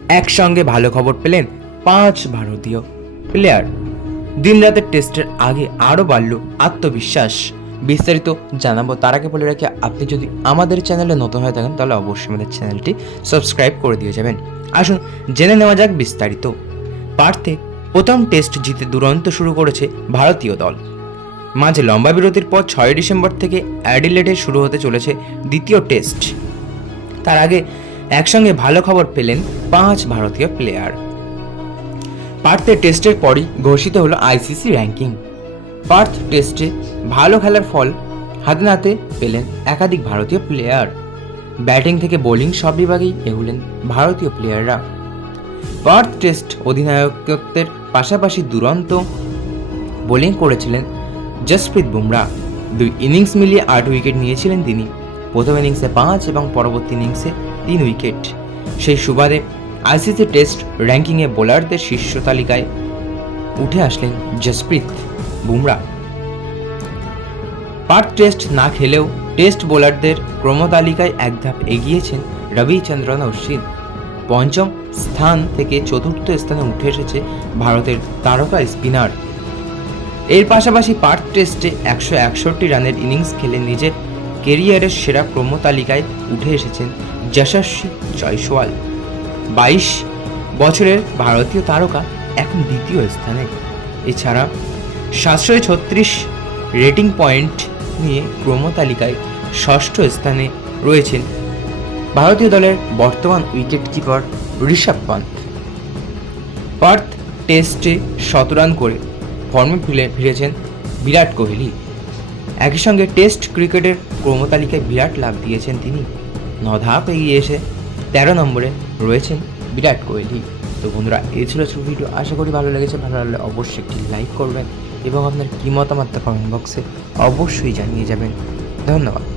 একসঙ্গে ভালো খবর পেলেন পাঁচ ভারতীয় প্লেয়ার দিনরাতের টেস্টের আগে আরও বাড়ল আত্মবিশ্বাস। বিস্তারিত জানাব, তার আগে বলে রাখি, আপনি যদি আমাদের চ্যানেলে নতুন হয়ে থাকেন, তাহলে অবশ্যই আমাদের চ্যানেলটি সাবস্ক্রাইব করে দিয়ে যাবেন। আসুন, জেনে নেওয়া যাক বিস্তারিত। পার্থে প্রথম টেস্ট জিতে দুরন্ত শুরু করেছে ভারতীয় দল। মাঝে লম্বা বিরতির পর ছয় ডিসেম্বর থেকে অ্যাডিলেডে শুরু হতে চলেছে দ্বিতীয় টেস্ট তার আগে একসঙ্গে ভালো খবর পেলেন পাঁচ ভারতীয় প্লেয়ার পার্থের টেস্টের পরই ঘোষিত হলো আইসিসি র্যাঙ্কিং পার্থ টেস্টে ভালো খেলার ফল হাতে নাতে পেলেন একাধিক ভারতীয় প্লেয়ার ব্যাটিং থেকে বোলিং সব বিভাগেই এগুলেন ভারতীয় প্লেয়াররা পার্থ টেস্ট অধিনায়কত্বের পাশাপাশি দুরন্ত বোলিং করেছিলেন জসপ্রীত বুমরা। দুই ইনিংস মিলিয়ে আট উইকেট নিয়েছিলেন তিনি। প্রথম ইনিংসে পাঁচ এবং পরবর্তী ইনিংসে তিন উইকেট সেই সুবাদে আইসিসি টেস্ট র্যাঙ্কিংয়ে বোলারদের শীর্ষ তালিকায় উঠে আসলেন জসপ্রীত বুমরা পার্ক টেস্ট না খেলেও টেস্ট বোলারদের ক্রমতালিকায় এক ধাপ এগিয়েছেন রবিচন্দ্রন অশ্বিন। পঞ্চম স্থান থেকে চতুর্থ স্থানে উঠে এসেছে ভারতের তারকা স্পিনার। এর পাশাপাশি পার্ক টেস্টে একশো একষট্টি রানের ইনিংস খেলে নিজের কেরিয়ারের সেরা ক্রম তালিকায় উঠে এসেছেন যশস্বী জয়সওয়াল। বাইশ বছরের ভারতীয় তারকা এখন দ্বিতীয় স্থানে। এছাড়া সাতশো ছত্রিশ রেটিং পয়েন্ট নিয়ে ক্রম তালিকায় ষষ্ঠ স্থানে রয়েছেন ভারতীয় দলের বর্তমান উইকেট কিপার ঋষভ পান্ত পার্থ টেস্টে শত রান করে ফর্মে ফিরে ফিরেছেন বিরাট কোহলি। একই সঙ্গে টেস্ট ক্রিকেটের ক্রমতালিকায় বিরাট লাভ দিয়েছেন তিনি। ন ধাপ এগিয়ে এসে তেরো নম্বরে রয়েছেন বিরাট কোহলি। তো বন্ধুরা এই ছিল ভিডিও। আশা করি ভালো লেগেছে। ভালো লাগলে অবশ্যই একটি লাইক করবেন এবং আপনার কী মতামত কমেন্ট বক্সে অবশ্যই জানিয়ে যাবেন। ধন্যবাদ।